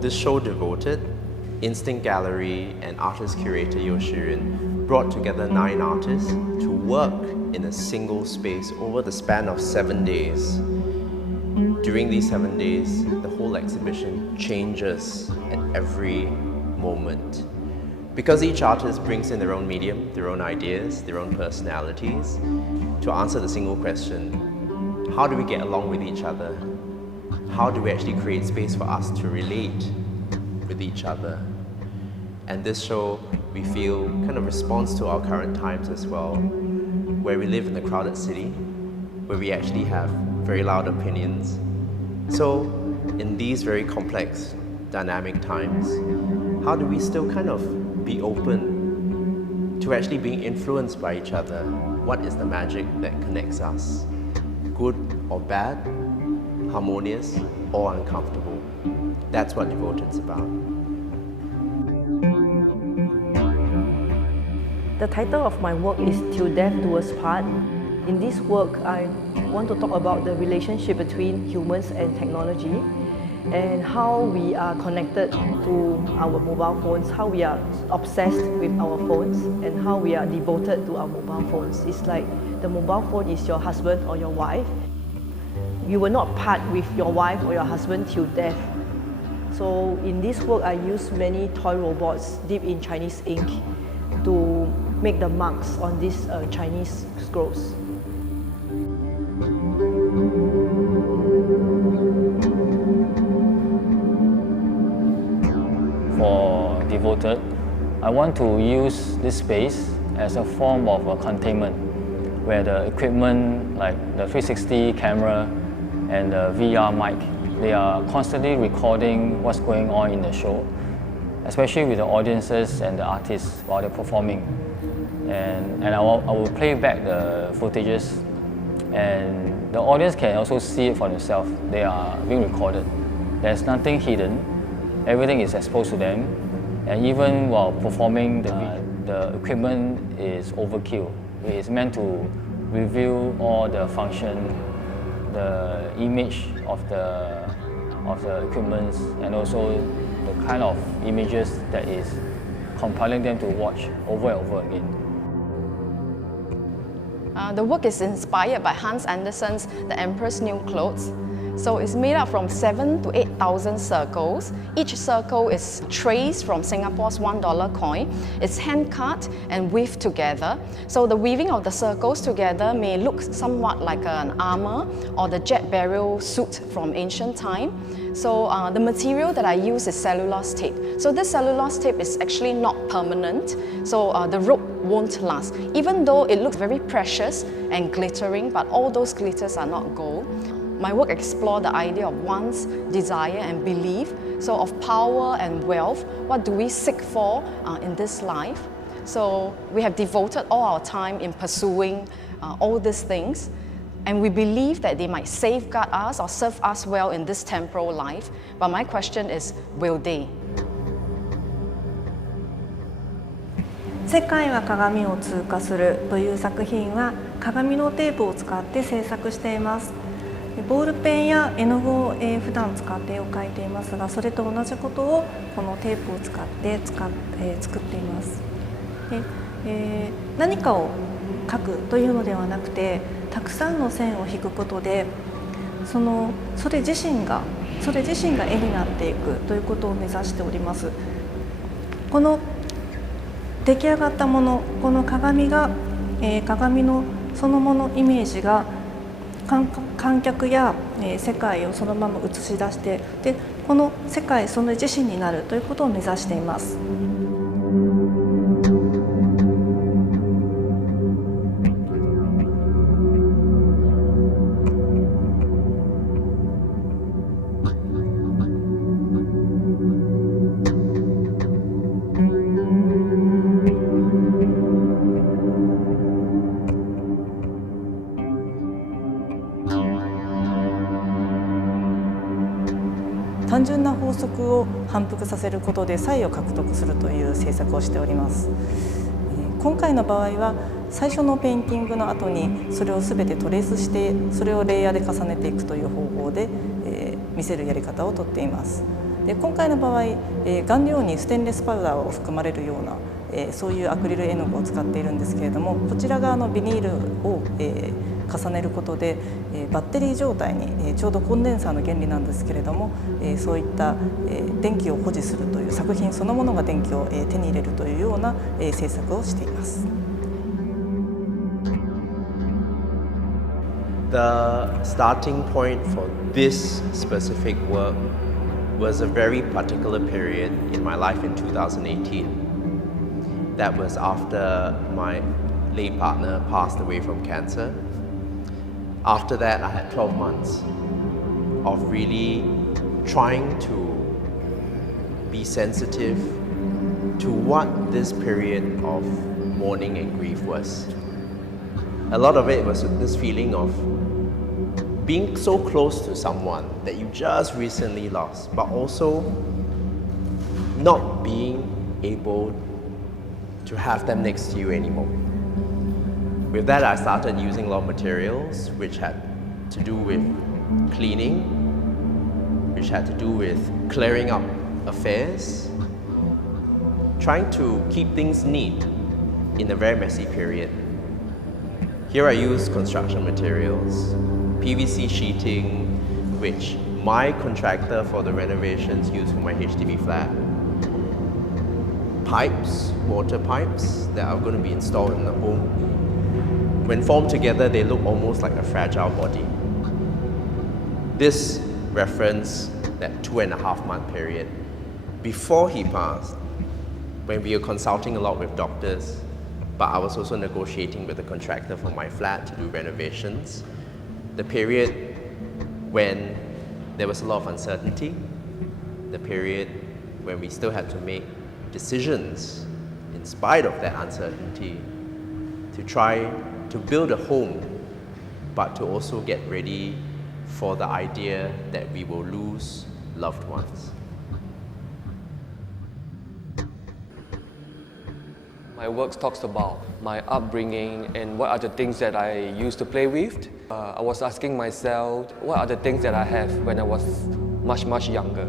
this show Devoted, Instinct Gallery and artist curator Yeoh brought together 9 artists to work in a single space over the span of 7 days. During these 7 days, the whole exhibition changes at every moment. Because each artist brings in their own medium, their own ideas, their own personalities to answer the single question, how do we get along with each other? How do we actually create space for us to relate with each other? And this show, we feel, kind of responds to our current times as well, where we live in a crowded city, where we actually have very loud opinions. So, in these very complex, dynamic times, how do we still kind of be open to actually being influenced by each other? What is the magic that connects us? Good or bad? Harmonious or uncomfortable? That's what Devoted's about. The title of my work is Till Death Do Us Part. In this work, I want to talk about the relationship between humans and technology and how we are connected to our mobile phones, how we are obsessed with our phones and how we are devoted to our mobile phones. It's like the mobile phone is your husband or your wife. You will not part with your wife or your husband till death. So in this work, I use many toy robots dipped in Chinese ink to make the marks on these Chinese scrolls. For Devoted, I want to use this space as a form of a containment where the equipment like the 360 camera and the VR mic, they are constantly recording what's going on in the show, especially with the audiences and the artists while they're performing. And I will play back the footages and the audience can also see it for themselves. They are being recorded. There's nothing hidden. Everything is exposed to them. And even while performing, the equipment is overkill. It's meant to reveal all the function, the image of the equipment, and also the kind of images that is compelling them to watch over and over again. The work is inspired by Hans Andersen's The Emperor's New Clothes. So it's made up from 7,000 to 8,000 circles. Each circle is traced from Singapore's $1 coin. It's hand-cut and weaved together. So the weaving of the circles together may look somewhat like an armor or the jet burial suit from ancient time. So the material that I use is cellulose tape. So this cellulose tape is actually not permanent, so the rope won't last. Even though it looks very precious and glittering, but all those glitters are not gold. My work explores the idea of one's desire and belief, so of power and wealth. What do we seek for in this life? So we have devoted all our time in pursuing all these things, and we believe that they might safeguard us or serve us well in this temporal life. But my question is, will they? 世界は鏡を通過するという作品は鏡のテープを使って制作しています。ボールペンや絵の具を普段使って絵を描いていますが、それと同じことをこのテープを使って作っています。で何かを描くというのではなくて、たくさんの線を引くことでそれ自身が絵になっていくということを目指しております。この出来上がったもの、この鏡が、鏡のそのものイメージが観客や世界をそのまま映し出して、でこの世界その自身になるということを目指しています。単純な法則を反復させることで差異を獲得するという制作をしております。今回の場合は最初のペインティングの後にそれを全てトレースしてそれをレイヤーで重ねていくという方法で見せるやり方をとっています。で今回の場合、顔料にステンレスパウダーを含まれるような、そういうアクリル絵の具を使っているんですけれども、こちらがビニールを、重ねることで、バッテリー状態に、ちょうどコンデンサーの原理なんですけれども、そういった、電気を保持するという作品そのものが電気を、手に入れるというような、制作をしています。The starting point for this specific work was a very particular period in my life in 2018. That was after my late partner passed away from cancer. After that, I had 12 months of really trying to be sensitive to what this period of mourning and grief was. A lot of it was this feeling of being so close to someone that you just recently lost, but also not being able to have them next to you anymore. With that, I started using a lot of materials which had to do with cleaning, which had to do with clearing up affairs, trying to keep things neat in a very messy period. Here I use construction materials, PVC sheeting, which my contractor for the renovations used for my HDB flat, pipes, water pipes that are going to be installed in the home. When formed together, they look almost like a fragile body. This referenced that 2.5-month period before he passed, when we were consulting a lot with doctors, but I was also negotiating with the contractor for my flat to do renovations. The period when there was a lot of uncertainty, the period when we still had to make decisions in spite of that uncertainty to try to build a home, but to also get ready for the idea that we will lose loved ones. My work talks about my upbringing and what are the things that I used to play with. I was asking myself, what are the things that I have when I was much younger?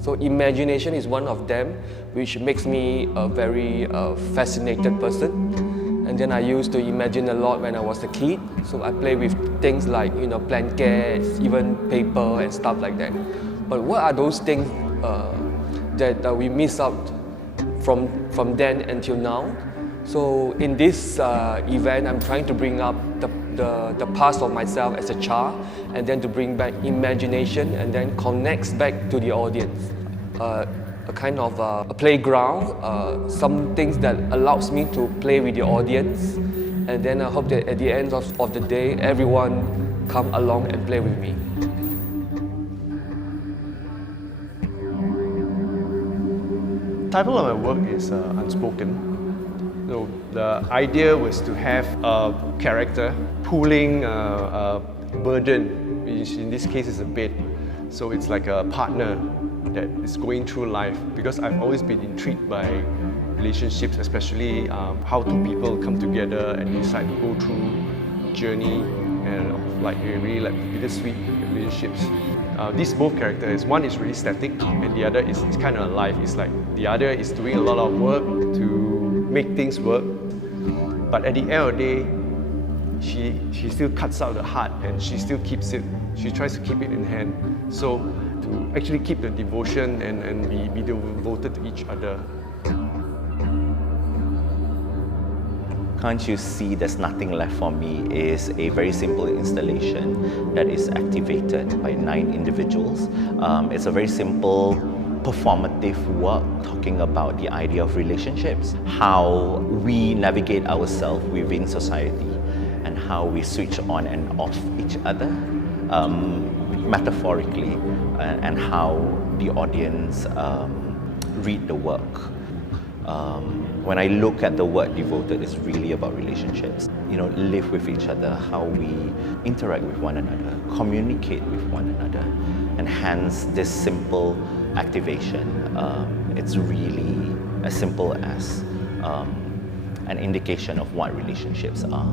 So imagination is one of them, which makes me a very fascinated person. And then I used to imagine a lot when I was a kid. So I play with things like, blankets, even paper and stuff like that. But what are those things that we miss out from then until now? So in this event, I'm trying to bring up the past of myself as a child, and then to bring back imagination, and then connects back to the audience. A kind of a playground, some things that allows me to play with the audience, and then I hope that at the end of the day, everyone come along and play with me. The title of my work is Unspoken. So the idea was to have a character pulling a burden, which in this case is a bed. So it's like a partner that is going through life, because I've always been intrigued by relationships, especially how two people come together and decide to go through a journey and really bittersweet relationships. These both characters, one is really static and the other is kind of alive. It's like the other is doing a lot of work to make things work, but at the end of the day, she still cuts out the heart and she still keeps it. She tries to keep it in hand. So to actually keep the devotion and be devoted to each other. Can't You See There's Nothing Left for Me is a very simple installation that is activated by 9 individuals. It's a very simple performative work talking about the idea of relationships, how we navigate ourselves within society, and how we switch on and off each other, metaphorically, and how the audience read the work. When I look at the word devoted, it's really about relationships. Live with each other, how we interact with one another, communicate with one another, and hence this simple activation. It's really as simple as an indication of what relationships are.